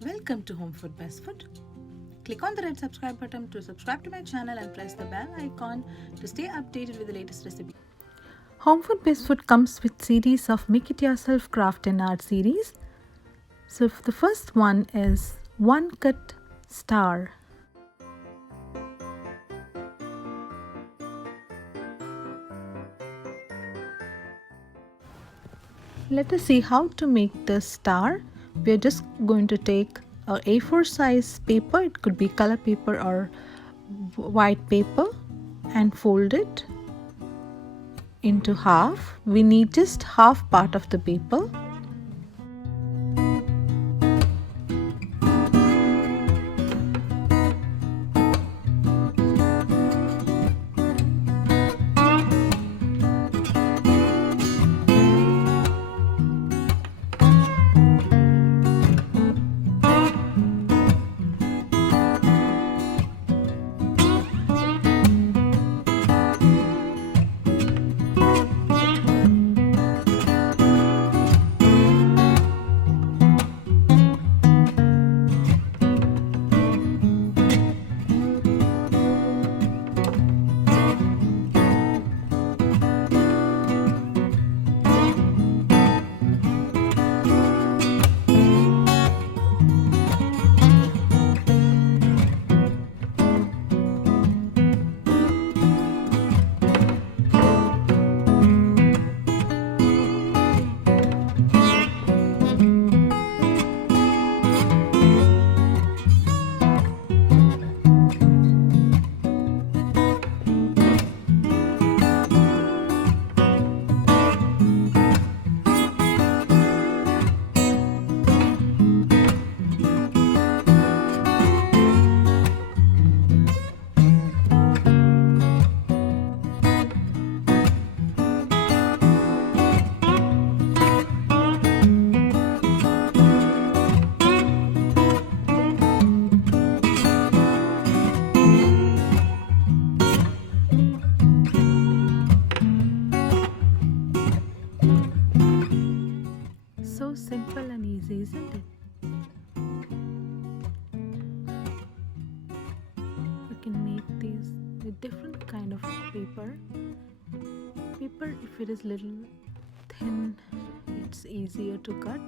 Welcome to Home Food Best Food. Click on the red subscribe button to subscribe to my channel and press the bell icon to stay updated with the latest recipe. Home Food Best Food comes with series of Make It Yourself Craft and Art series. So the first one is One Cut Star. Let us see how to make the star. We are just going to take a A4 size paper, it could be color paper or white paper, and fold it into half. We need just half part of the paper. So simple and easy, isn't it? You can make these with different kind of paper. Paper, if it is little thin, it's easier to cut.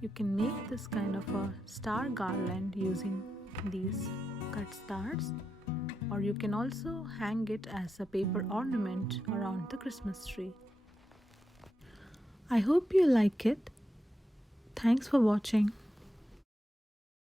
You can make this kind of a star garland using these cut stars, or you can also hang it as a paper ornament around the Christmas tree. I hope you like it. Thanks for watching.